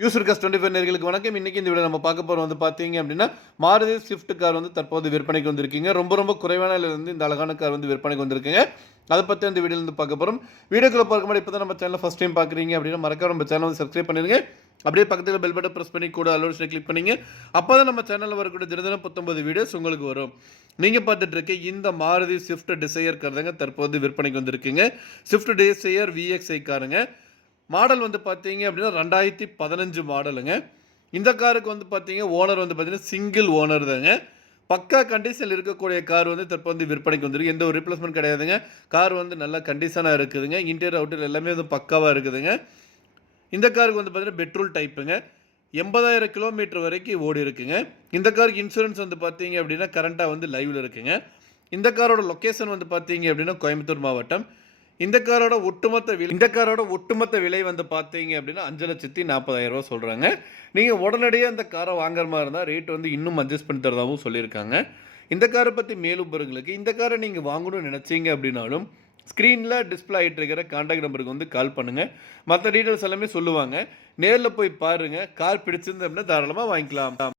User cost 25 நேயர்களுக்கு வணக்கம். இன்னைக்கு இந்த வீடியோ நம்ம பார்க்க போறோம் வந்து பார்த்தீங்க அப்படின்னா, மாருதி ஸ்விஃப்ட் கார் வந்து தற்போது விற்பனைக்கு வந்திருக்குங்க. ரொம்ப குறைவான விலையில வந்து இந்த அழகான கார் வந்து விற்பனைக்கு வந்திருக்குங்க. அத பத்தி இந்த வீடியோல வந்து பார்க்க போறோம். வீடியோக்குள்ள பார்க்க முன்னாடி இப்பதான் நம்ம சேனலை ஃபர்ஸ்ட் டைம் பார்க்குறீங்க அப்படின்னா மறக்காம நம்ம சேனலை வந்து சப்ஸ்கிரைப் பண்ணிருங்க. அப்படியே பக்கத்துல பெல் பட்டன் பிரஸ் பண்ணி கூட ஆல் ஓப்ஷனை கிளிக் பண்ணீங்க. அப்பதான் நம்ம சேனல்ல வரக்கூடிய தினதினம் 19 வீடியோஸ் உங்களுக்கு வரும். நீங்க பார்த்துட்டு இருக்க இந்த மாருதி ஸ்விஃப்ட் டிசையர் கார் தாங்க தற்போது விற்பனைக்கு வந்திருக்குங்க. Swift desire VXi காருங்க. மாடல் வந்து பார்த்தீங்க அப்படின்னா 2015 மாடலுங்க. இந்த காருக்கு வந்து பார்த்தீங்க ஓனர் வந்து பார்த்தீங்கன்னா சிங்கிள் ஓனர் தாங்க. பக்கா கண்டிஷனில் இருக்கக்கூடிய கார் வந்து தற்போது விற்பனைக்கு வந்திருக்கு. எந்த ஒரு ரீப்ளேஸ்மென்ட் கிடையாதுங்க. கார் வந்து நல்ல கண்டிஷனா இருக்குதுங்க. இன்டீரியர், அவுட்டர் எல்லாமே வந்து பக்காவா இருக்குதுங்க. இந்த காருக்கு வந்து பார்த்தீங்கன்னா பெட்ரோல் டைப்புங்க. 80,000 கிலோமீட்டர் வரைக்கும் ஓடி இருக்குங்க. இந்த காருக்கு இன்சூரன்ஸ் வந்து பார்த்தீங்க அப்படின்னா கரண்ட்டா வந்து லைவ்ல இருக்குங்க. இந்த காரோட லொகேஷன் வந்து பார்த்தீங்க அப்படின்னா கோயம்புத்தூர் மாவட்டம். இந்த காரோட ஒட்டுமொத்த விலை வந்து பார்த்தீங்க அப்படின்னா 5,40,000 சொல்றாங்க. நீங்க உடனடியா இந்த காரை வாங்குற மாரி இருந்தா ரேட் வந்து இன்னும் அட்ஜஸ்ட் பண்ணி தரதாவும் சொல்லியிருக்காங்க. இந்த காரை பத்தி மேலும் விவரங்களுக்கு இந்த காரை நீங்க வாங்கணும்னு நினைச்சீங்க அப்படின்னாலும் ஸ்க்ரீன்ல டிஸ்ப்ளே ஆயிட்டு இருக்கிற கான்டாக்ட் நம்பருக்கு வந்து கால் பண்ணுங்க. மத்த டீடைல்ஸ் எல்லாமே சொல்லுவாங்க. நேர்ல போய் பாருங்க. கார் பிடிச்சிருந்து அப்படின்னா தாராளமா வாங்கிக்கலாம்.